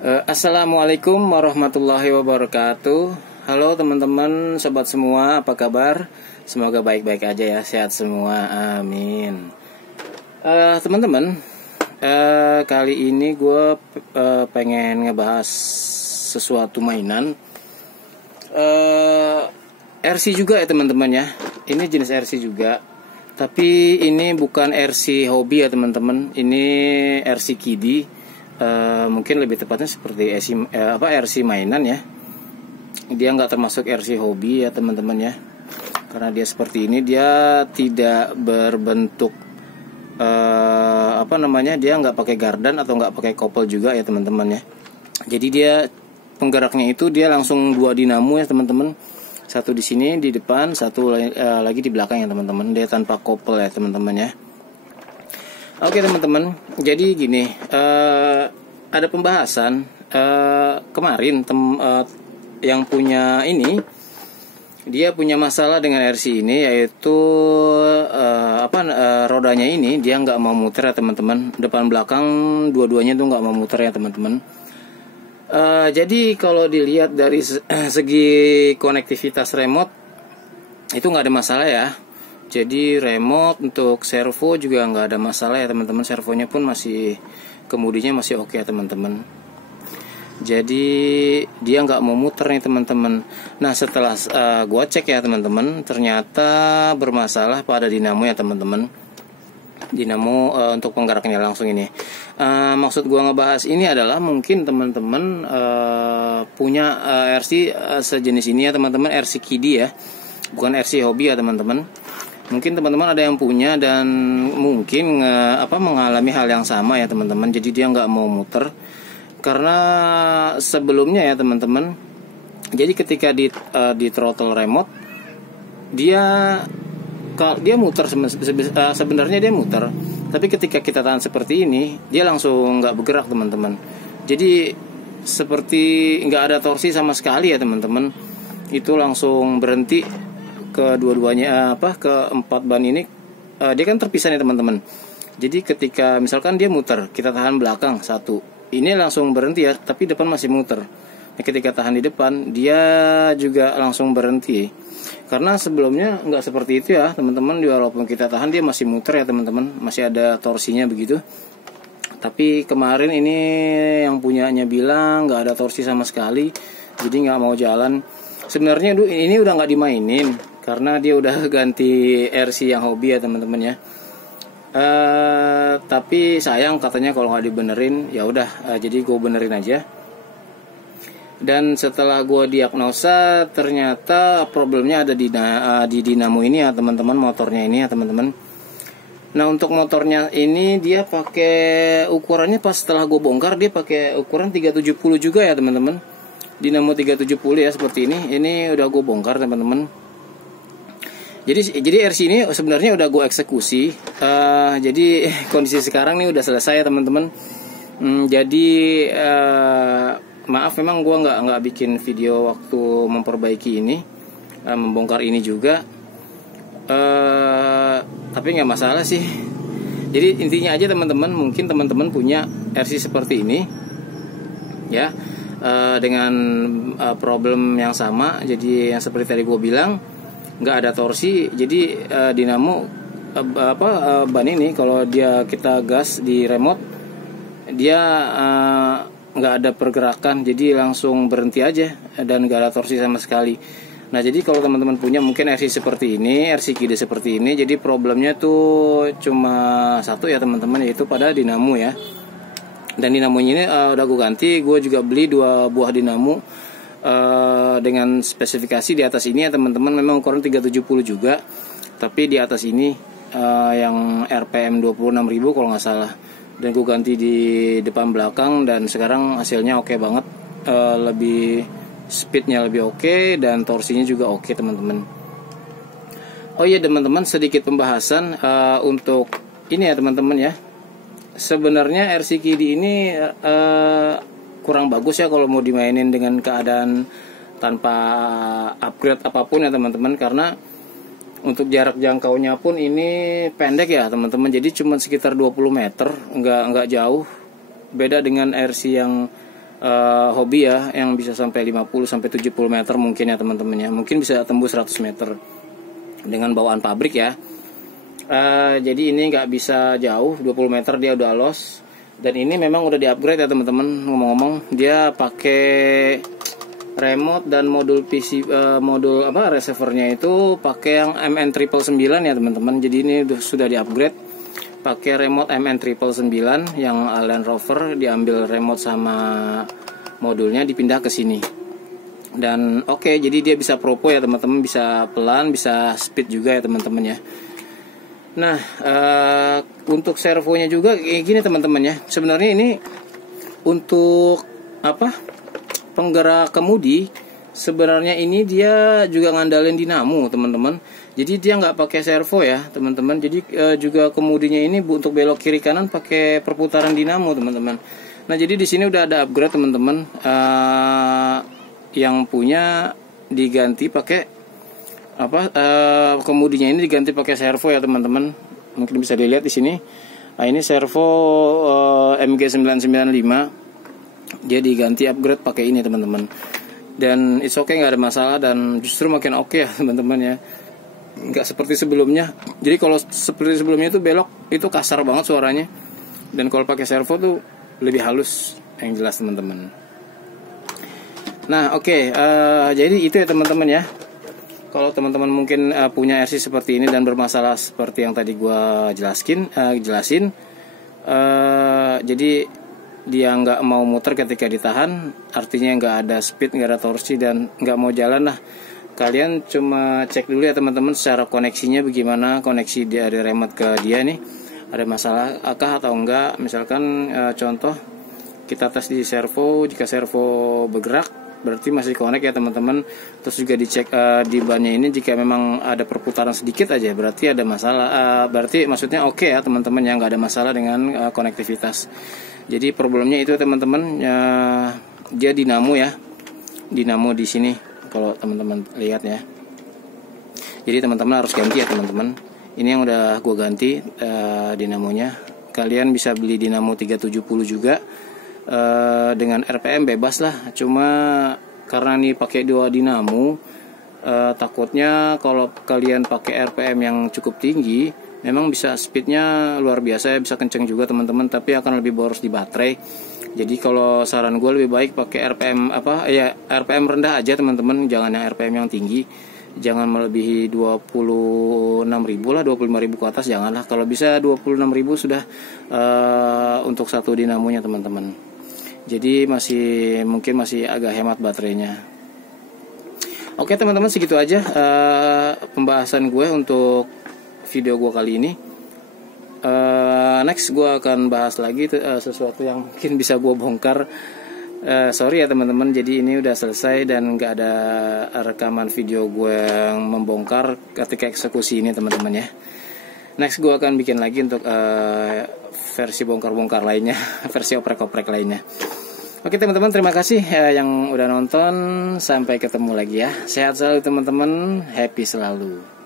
Assalamualaikum warahmatullahi wabarakatuh. Halo teman-teman, sobat semua, apa kabar? Semoga baik-baik aja ya, sehat semua, amin. Teman-teman, kali ini gue pengen ngebahas sesuatu mainan RC juga ya teman-teman ya. Ini jenis RC juga, tapi ini bukan RC hobi ya teman-teman. Ini RC kiddie. Mungkin lebih tepatnya seperti RC mainan ya. Dia nggak termasuk RC hobi ya teman-teman ya, karena dia seperti ini, dia tidak berbentuk dia nggak pakai gardan atau nggak pakai kopel juga ya teman-teman ya. Jadi dia penggeraknya itu dia langsung 2 dinamo ya teman-teman, satu di sini di depan, satu lagi di belakang ya teman-teman. Dia tanpa kopel ya teman-teman ya. Oke teman-teman, jadi gini, ada pembahasan kemarin yang punya ini, dia punya masalah dengan RC ini, yaitu rodanya ini dia nggak mau muter ya teman-teman, depan belakang dua-duanya tuh nggak mau muter ya teman-teman. Jadi kalau dilihat dari segi konektivitas remote itu nggak ada masalah ya. Jadi remote untuk servo juga nggak ada masalah ya teman-teman. Servonya pun masih, kemudinya masih oke ya teman-teman. Jadi dia nggak mau muter nih teman-teman. Nah setelah gua cek ya teman-teman, ternyata bermasalah pada dinamo ya teman-teman. Dinamo untuk penggeraknya langsung ini. Maksud gua ngebahas ini adalah mungkin teman-teman punya RC sejenis ini ya teman-teman, RC kiddie ya, bukan RC hobi ya teman-teman. Mungkin teman-teman ada yang punya dan mungkin mengalami hal yang sama ya teman-teman. Jadi dia nggak mau muter karena sebelumnya ya teman-teman. Jadi ketika di throttle remote dia muter, sebenarnya dia muter. Tapi ketika kita tahan seperti ini dia langsung nggak bergerak teman-teman. Jadi seperti nggak ada torsi sama sekali ya teman-teman. Itu langsung berhenti kedua-duanya, ke 4 ban ini dia kan terpisah nih teman-teman. Jadi ketika misalkan dia muter, kita tahan belakang satu, ini langsung berhenti ya, tapi depan masih muter. Nah, ketika tahan di depan dia juga langsung berhenti. Karena sebelumnya nggak seperti itu ya teman-teman. Walaupun kita tahan dia masih muter ya teman-teman, masih ada torsinya begitu. Tapi kemarin ini yang punyanya bilang nggak ada torsi sama sekali, jadi nggak mau jalan. Sebenarnya ini udah nggak dimainin karena dia udah ganti RC yang hobi ya teman-teman ya. Tapi sayang katanya kalau nggak dibenerin, ya udah, jadi gue benerin aja. Dan setelah gue diagnosa, ternyata problemnya ada di dinamo ini ya teman-teman, motornya ini ya teman-teman. Nah untuk motornya ini dia pakai ukurannya, pas setelah gue bongkar dia pakai ukuran 370 juga ya teman-teman. Dinamo 370 ya seperti ini. Ini udah gue bongkar teman-teman. Jadi RC ini sebenarnya udah gue eksekusi. Jadi kondisi sekarang nih udah selesai ya teman-teman. Maaf memang gue nggak bikin video waktu memperbaiki ini, membongkar ini juga. Tapi nggak masalah sih. Jadi intinya aja teman-teman, mungkin teman-teman punya RC seperti ini, ya, dengan problem yang sama. Jadi yang seperti tadi gue bilang, nggak ada torsi. Jadi dinamo ban ini kalau kita gas di remote dia nggak ada pergerakan, jadi langsung berhenti aja dan nggak ada torsi sama sekali. Nah jadi kalau teman-teman punya mungkin RC seperti ini, RC kiddie seperti ini, jadi problemnya tuh cuma satu ya teman-teman, yaitu pada dinamo ya. Dan dinamonya ini udah gue ganti. Gue juga beli 2 buah dinamo dengan spesifikasi di atas ini ya teman-teman. Memang ukuran 370 juga, tapi di atas ini yang RPM 26.000 kalau nggak salah. Dan gue ganti di depan belakang, dan sekarang hasilnya oke banget. Lebih speednya lebih oke, dan torsinya juga oke teman-teman. Oh iya teman-teman, sedikit pembahasan untuk ini ya teman-teman ya. Sebenarnya RC kiddie ini kurang bagus ya kalau mau dimainin dengan keadaan tanpa upgrade apapun ya teman-teman, karena untuk jarak jangkaunya pun ini pendek ya teman-teman. Jadi cuma sekitar 20 meter, nggak jauh. Beda dengan RC yang hobi ya, yang bisa sampai 50 sampai 70 meter mungkin ya teman-teman ya. Mungkin bisa tembus 100 meter dengan bawaan pabrik ya. Jadi ini nggak bisa jauh, 20 meter dia udah los. Dan ini memang udah di-upgrade ya teman-teman. Ngomong-ngomong, dia pakai remote dan modul PC, modul receivernya itu pakai yang MN999 ya teman-teman. Jadi ini sudah di-upgrade pakai remote MN999 yang Land Rover, diambil remote sama modulnya dipindah ke sini. Dan oke, jadi dia bisa propo ya teman-teman, bisa pelan, bisa speed juga ya teman-teman ya. Nah, untuk servonya juga kayak gini teman-teman ya. Sebenarnya ini untuk penggerak kemudi. Sebenarnya ini dia juga ngandalin dinamo teman-teman. Jadi dia nggak pakai servo ya teman-teman. Jadi juga kemudinya ini untuk belok kiri kanan pakai perputaran dinamo teman-teman. Nah jadi di sini udah ada upgrade teman-teman. Yang punya diganti pakai kemudinya ini diganti pakai servo ya teman-teman. Mungkin bisa dilihat di sini. Nah, ini servo MG995. Dia diganti upgrade pakai ini teman-teman. Dan it's okay, nggak ada masalah, dan justru makin oke ya teman-teman ya. Nggak seperti sebelumnya. Jadi kalau seperti sebelumnya itu belok itu kasar banget suaranya. Dan kalau pakai servo tuh lebih halus, yang jelas teman-teman. Nah oke, jadi itu ya teman-teman ya. Kalau teman-teman mungkin punya RC seperti ini dan bermasalah seperti yang tadi gue jelasin, jadi dia nggak mau muter ketika ditahan, artinya nggak ada speed, nggak ada torsi, dan nggak mau jalan lah. Kalian cuma cek dulu ya teman-teman secara koneksinya bagaimana, koneksi dari remote ke dia nih, ada masalah kah atau enggak. Misalkan contoh kita tes di servo, jika servo bergerak berarti masih connect ya teman-teman. Terus juga dicek di bannya ini, jika memang ada perputaran sedikit aja berarti ada masalah, berarti maksudnya oke ya teman-teman, yang nggak ada masalah dengan konektivitas. Jadi problemnya itu teman-teman, dia dinamo ya, dinamo di sini kalau teman-teman lihat ya. Jadi teman-teman harus ganti ya teman-teman. Ini yang udah gue ganti dinamonya. Kalian bisa beli dinamo 370 juga. Dengan RPM bebas lah, cuma karena nih pakai 2 dinamo, takutnya kalau kalian pakai RPM yang cukup tinggi, memang bisa speednya luar biasa ya, bisa kenceng juga teman-teman, tapi akan lebih boros di baterai. Jadi kalau saran gue lebih baik pakai RPM RPM rendah aja teman-teman, jangan yang RPM yang tinggi, jangan melebihi 26.000 lah, 25.000 ke atas janganlah. Kalau bisa 26.000 sudah untuk satu dinamonya teman-teman. Jadi mungkin masih agak hemat baterainya. Oke teman-teman, segitu aja pembahasan gue untuk video gue kali ini. Next gue akan bahas lagi sesuatu yang mungkin bisa gue bongkar. Sorry ya teman-teman, jadi ini udah selesai dan gak ada rekaman video gue yang membongkar ketika eksekusi ini teman-teman ya. Next gue akan bikin lagi untuk versi bongkar-bongkar lainnya, versi oprek-oprek lainnya. Oke teman-teman, terima kasih yang udah nonton. Sampai ketemu lagi ya. Sehat selalu teman-teman, happy selalu.